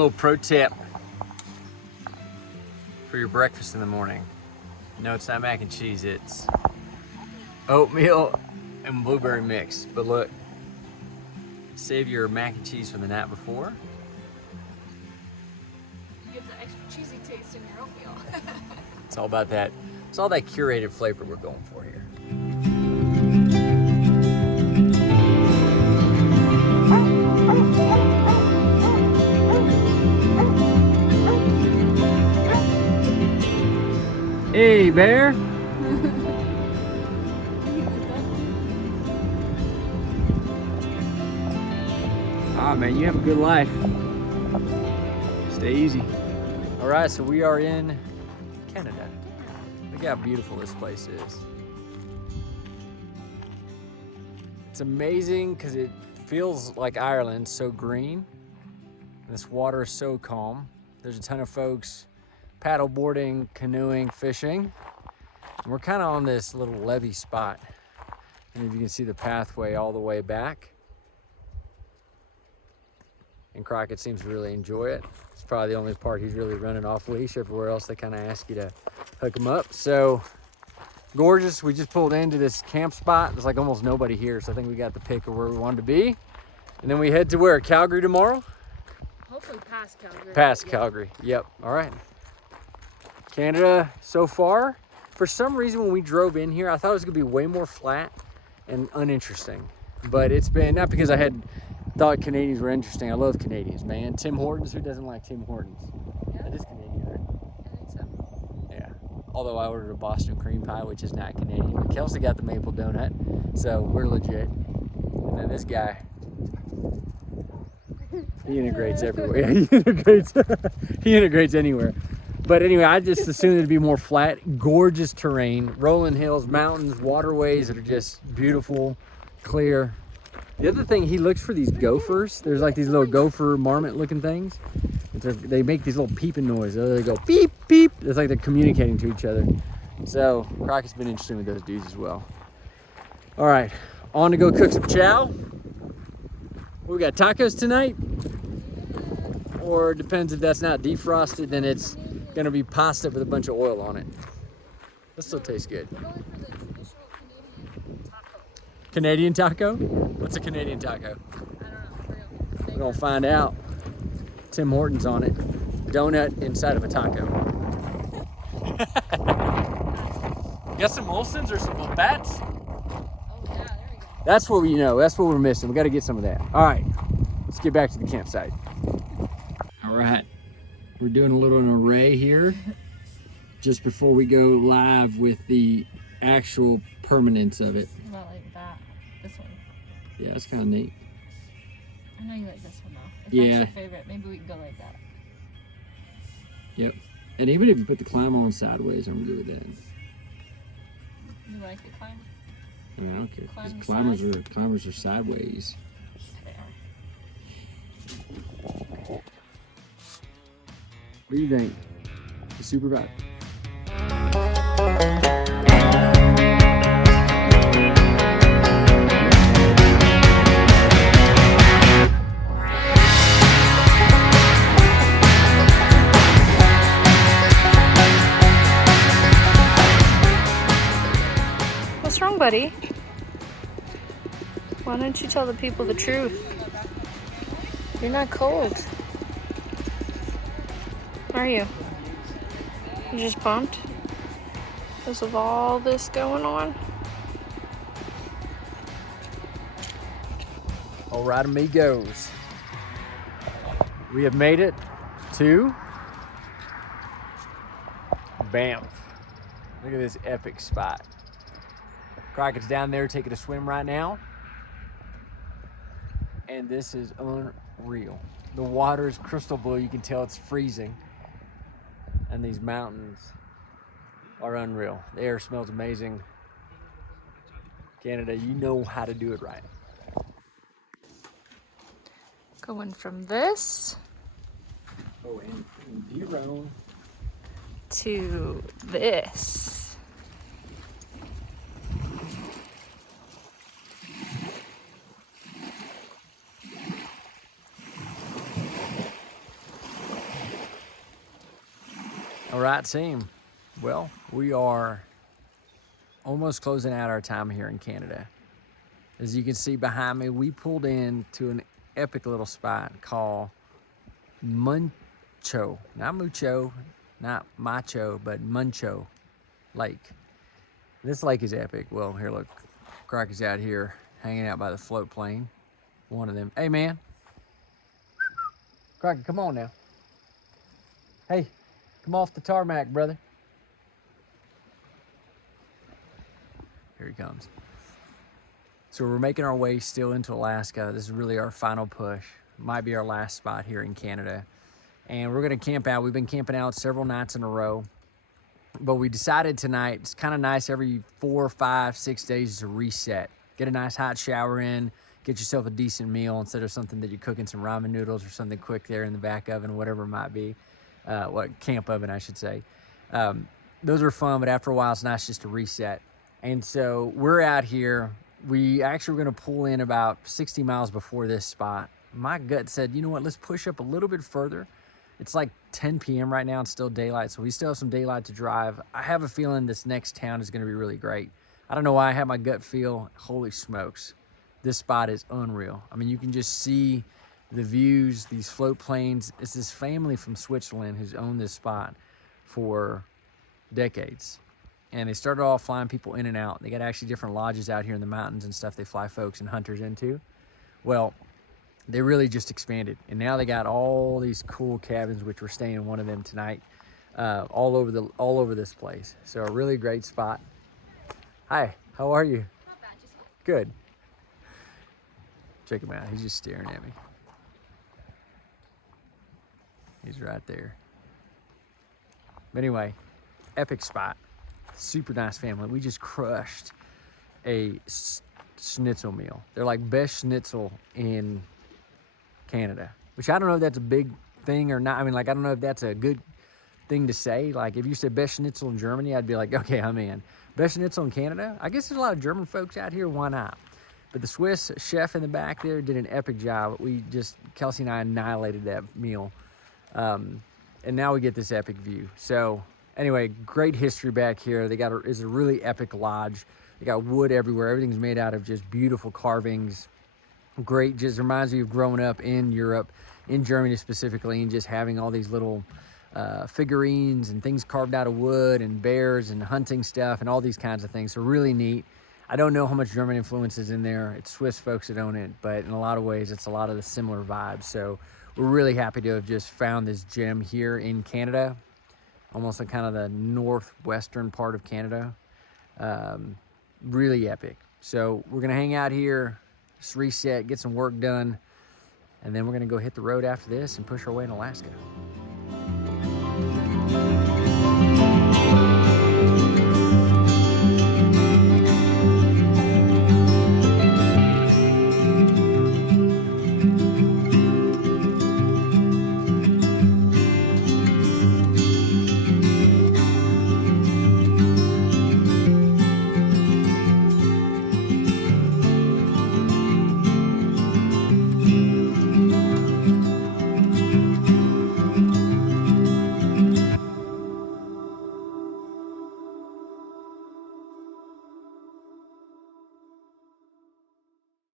little pro tip for your breakfast in the morning. No, it's not mac and cheese, it's oatmeal and blueberry mix. But look, save your mac and cheese from the night before. You get the extra cheesy taste in your oatmeal. It's all about that. It's all that curated flavor we're going for here. Hey, bear. Ah, man, you have a good life. Stay easy. All right, so we are in Canada. Look how beautiful this place is. It's amazing because it feels like Ireland, so green. And this water is so calm. There's a ton of folks paddleboarding, canoeing, fishing. And we're kind of on this little levee spot. And if you can see the pathway all the way back. And Crockett seems to really enjoy it. It's probably the only part he's really running off leash. Everywhere else they kind of ask you to hook him up. So gorgeous. We just pulled into this camp spot. There's like almost nobody here, so I think we got the pick of where we wanted to be. And then we head to where? Calgary tomorrow? Hopefully past Calgary. Past Calgary, yep. All right. Canada so far. For some reason when we drove in here, I thought it was gonna be way more flat and uninteresting. But it's been, not because I had thought Canadians were interesting. I love Canadians, man. Tim Hortons, who doesn't like Tim Hortons? Yeah. That is Canadian, right? I think so. Yeah. Although I ordered a Boston cream pie, which is not Canadian. But Kelsie got the maple donut, so we're legit. And then this guy, he integrates everywhere. He integrates anywhere. But anyway, I just assumed it'd be more flat, gorgeous terrain, rolling hills, mountains, waterways that are just beautiful, clear. The other thing, he looks for these gophers. There's like these little gopher marmot looking things. They make these little peeping noises. They go beep, beep. It's like they're communicating to each other. So Crockett's been interested with those dudes as well. All right, on to go cook some chow. We got tacos tonight. Or depends if that's not defrosted, then it's gonna be pasta with a bunch of oil on it. That still tastes good. We're going for the traditional Canadian taco. Canadian taco? What's a Canadian taco? I don't know. We're gonna find out. Tim Hortons on it. Donut inside of a taco. Got some Olsons or some Bats? Oh yeah, there we go. That's what we know. That's what we're missing. We got to get some of that. All right, let's get back to the campsite. All right, we're doing a little an array here just before we go live with the actual permanence of it. Not like that. This one. Yeah, it's kind of neat. I know you like this one though. If Yeah. that's your favorite, maybe we can go like that. Yep. And even if you put the climb on sideways, I'm good with that. You like the climb? I mean, I don't care. 'Cause Climb climbers are sideways. They are. What do you think? The super vibe. What's wrong, buddy? Why don't you tell the people the truth? You're not cold. Are you? You just pumped? Because of all this going on? All right, amigos. We have made it to Banff. Look at this epic spot. Crockett's down there taking a swim right now. And this is unreal. The water is crystal blue. You can tell it's freezing. And these mountains are unreal. The air smells amazing. Canada, you know how to do it right. Going from this Oh, and zero to this. All right, team. Well, we are almost closing out our time here in Canada. As you can see behind me, we pulled in to an epic little spot called Muncho. Not Mucho, not Macho, but Muncho Lake. This lake is epic. Well, here, look. Crockett's out here hanging out by the float plane. One of them. Hey, man. Crockett, come on now. Hey, come off the tarmac, brother. Here he comes. So we're making our way still into Alaska. This is really our final push. Might be our last spot here in Canada. And we're gonna camp out. We've been camping out several nights in a row. But we decided tonight, it's kind of nice every 4, 5, 6 days to reset. Get a nice hot shower in, get yourself a decent meal instead of something that you're cooking some ramen noodles or something quick there in the back oven, whatever it might be. Camp oven, I should say. Those are fun, but after a while, it's nice just to reset. And so we're out here. We actually were gonna pull in about 60 miles before this spot. My gut said, you know what, let's push up a little bit further. It's like 10 p.m. right now, it's still daylight, so we still have some daylight to drive. I have a feeling this next town is gonna be really great. I don't know why I have my gut feel, holy smokes. This spot is unreal. I mean, you can just see the views, these float planes. It's this family from Switzerland who's owned this spot for decades. And they started off flying people in and out. They got actually different lodges out here in the mountains and stuff they fly folks and hunters into. Well, they really just expanded. And now they got all these cool cabins, which we're staying in one of them tonight, all over this place. So a really great spot. Hi, how are you? Not bad, just Good. Check him out, he's just staring at me. He's right there. But anyway, epic spot. Super nice family. We just crushed a schnitzel meal. They're like best schnitzel in Canada, which I don't know if that's a big thing or not. I mean, like, I don't know if that's a good thing to say. Like, if you said best schnitzel in Germany, I'd be like, okay, I'm in. Best schnitzel in Canada? I guess there's a lot of German folks out here. Why not? But the Swiss chef in the back there did an epic job. Kelsie and I annihilated that meal. And now we get this epic view. So anyway, great history back here. It's a really epic lodge. They got wood everywhere. Everything's made out of just beautiful carvings. Great, just reminds me of growing up in Europe, in Germany specifically, and just having all these little figurines and things carved out of wood and bears and hunting stuff and all these kinds of things. So really neat. I don't know how much German influence is in there. It's Swiss folks that own it, but in a lot of ways, it's a lot of the similar vibes. So we're really happy to have just found this gem here in Canada, almost like kind of the northwestern part of Canada. Really epic. So we're gonna hang out here, just reset, get some work done, and then we're gonna go hit the road after this and push our way in Alaska.